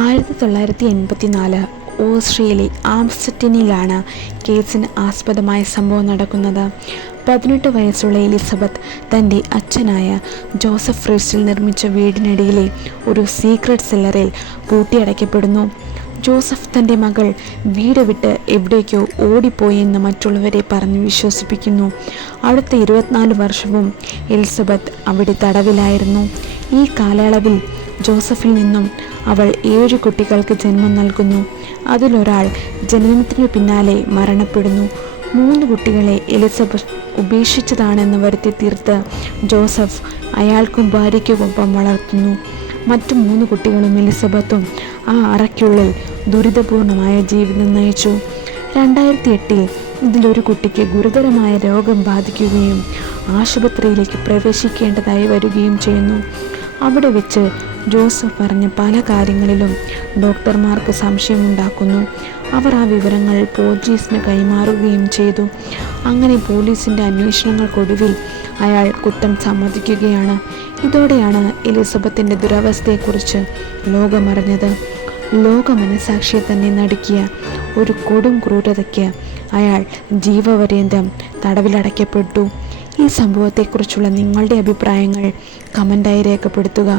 1984 ഓസ്ട്രിയയിലെ ആംസ്റ്റനിലാണ് കേസിന് ആസ്പദമായ സംഭവം നടക്കുന്നത്. 18 വയസ്സുള്ള എലിസബത്ത് തൻ്റെ അച്ഛനായ ജോസഫ് ഫ്രിറ്റ്സിൽ നിർമ്മിച്ച വീടിനടിയിലെ ഒരു സീക്രട്ട് സെല്ലറിൽ പൂട്ടിയടയ്ക്കപ്പെടുന്നു. ജോസഫ് തൻ്റെ മകൾ വീട് വിട്ട് എവിടേക്കോ ഓടിപ്പോയെന്ന് മറ്റുള്ളവരെ പറഞ്ഞ് വിശ്വസിപ്പിക്കുന്നു. അടുത്ത 24 വർഷവും എലിസബത്ത് അവിടെ തടവിലായിരുന്നു. ഈ കാലയളവിൽ ജോസഫിൽ നിന്നും അവൾ 7 കുട്ടികൾക്ക് ജന്മം നൽകുന്നു. അതിലൊരാൾ ജനനത്തിനു പിന്നാലെ മരണപ്പെടുന്നു. 3 കുട്ടികളെ എലിസബത്ത് ഉപേക്ഷിച്ചതാണെന്ന് വരുത്തി തീർത്ത് ജോസഫ് അയാൾക്കും ഭാര്യയ്ക്കുമൊപ്പം വളർത്തുന്നു. മറ്റു 3 കുട്ടികളും എലിസബത്തും ആ അറയ്ക്കുള്ളിൽ ദുരിതപൂർണമായ ജീവിതം നയിച്ചു. 2008 ഇതിലൊരു കുട്ടിക്ക് ഗുരുതരമായ രോഗം ബാധിക്കുകയും ആശുപത്രിയിലേക്ക് പ്രവേശിക്കേണ്ടതായി വരികയും ചെയ്യുന്നു. അവിടെ വെച്ച് ജോസഫ് പറഞ്ഞ പല കാര്യങ്ങളിലും ഡോക്ടർമാർക്ക് സംശയമുണ്ടാക്കുന്നു. അവർ ആ വിവരങ്ങൾ പോലീസിന് കൈമാറുകയും ചെയ്തു. അങ്ങനെ പോലീസിൻ്റെ അന്വേഷണങ്ങൾക്കൊടുവിൽ അയാൾ കുറ്റം സമ്മതിക്കുകയാണ്. ഇതോടെയാണ് എലിസബത്തിൻ്റെ ദുരവസ്ഥയെക്കുറിച്ച് ലോകമറിഞ്ഞത്. ലോക മനസാക്ഷിയെ തന്നെ നടുക്കിയ ഒരു കൊടും ക്രൂരതയ്ക്ക് അയാൾ ജീവപര്യന്തം തടവിലടയ്ക്കപ്പെട്ടു. ഈ സംഭവത്തെക്കുറിച്ചുള്ള നിങ്ങളുടെ അഭിപ്രായങ്ങൾ കമൻ്റായി രേഖപ്പെടുത്തുക.